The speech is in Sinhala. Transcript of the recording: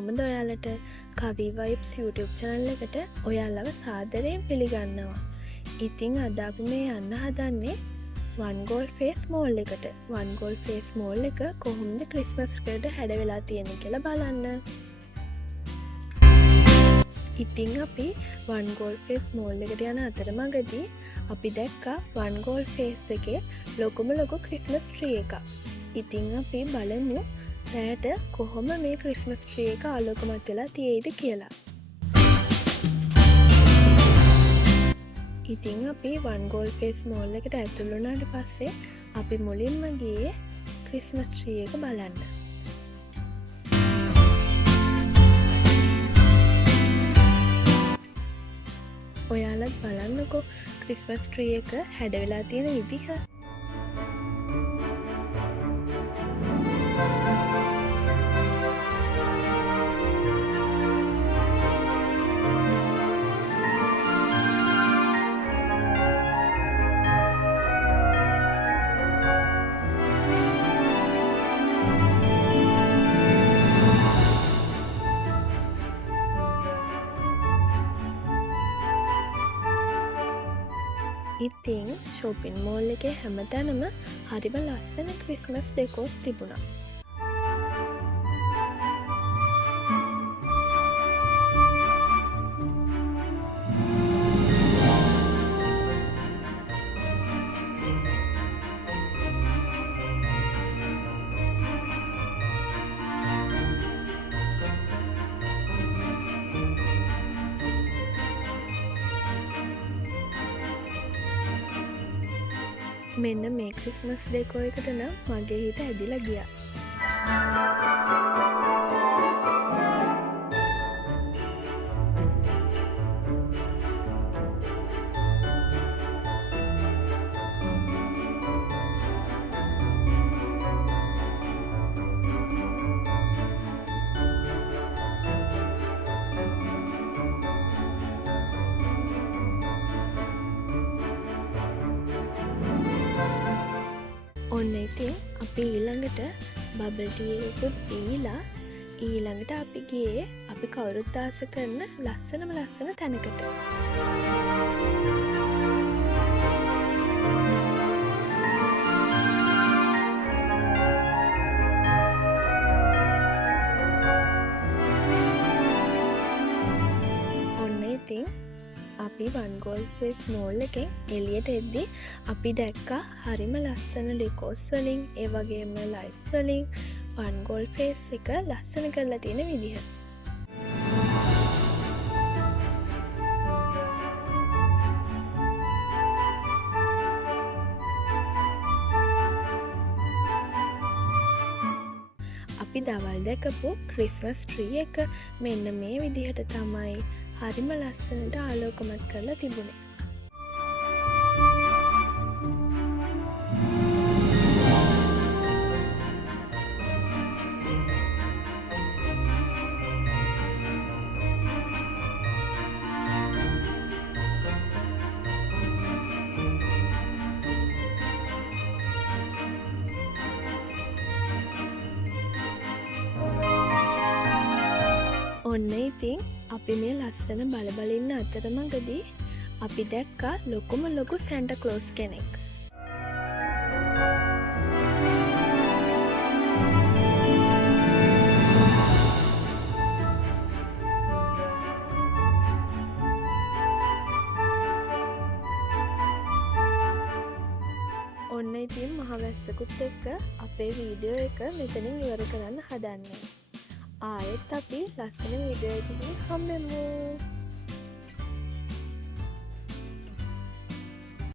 කොහොමද ඔයාලට කවි වයිබ්ස් YouTube channel එකට ඔයාලව සාදරයෙන් පිළිගන්නවා. ඉතින් අද අපි මේ යන්න හදන්නේ One Gold Face Mall එකට. One Gold Face Mall එක කොහොමද ක්‍රිස්මස් එකට හැඩ වෙලා තියෙන්නේ කියලා බලන්න. ඉතින් අපි One Gold Face Mall එකට යන අතරමඟදී අපි දැක්කා One Gold Face එකේ ලොකුම ලොකු ක්‍රිස්මස් ට්‍රී එකක්. ඉතින් අපි බලමු රෑට කොහොම මේ ක්‍රිස්මස් ට්‍රී එක ආලෝකමත් වෙලා තියෙයිද කියලා. ඉතින් අපි One Gold Face Mall එකට ඇතුළු වුණාට පස්සේ අපි මුලින්ම ගියේ ක්‍රිස්මස් ට්‍රී එක බලන්න. ඔයාලත් බලන්නකෝ ක්‍රිස්මස් ට්‍රී එක හැඩ වෙලා තියෙන විදිහ. ඉතින් ෂොපින් මෝල් එකේ හැමතැනම හරිම ලස්සන ක්‍රිස්මස් ඩෙකෝස් තිබුණා. මෙන්න මේ ක්‍රිස්මස් ඩෙකෝ එකට නම් මගේ හිත ඇදිලා ගියා. ඔන්න ඉතින් අපි ඊළඟට බබල් ටී එකකුත් දීලා ඊළඟට අපි ගියේ අපි කවුරුත් ආස කරන ලස්සනම ලස්සන තැනකට. ඔන්න ඉතින් අපි One Gold Face Mall එකෙන් එළියට එද්දි අපි දැක්කා හරිම ලස්සන ඩෙකෝස් වලින් ඒ වගේම ලයිට්ස් වලින් One Gold Face එක ලස්සන කරලා තියෙන විදිහ. අපි දවල් දැකපු ක්‍රිස්මස් ට්‍රී එක මෙන්න මේ විදිහට තමයි හරිම ලස්සනට ආලෝකමත් කරලා තිබුණේ. ඔන්න ඉතින් අපි මේ ලස්සන බලබලින්න අතරමඟදී අපි දැක්කා ලොකුම ලොකු සැන්ටා ක්ලෝස් කෙනෙක්. ඔන්න ඉතින් මහවැස්සකුත් එක්ක අපේ වීඩියෝ එක මෙතනින් ඉවර කරන්න හදන්නේ. ආයෙත් අපි ලස්සන වීඩියෝ එකකින් හම්බෙමු.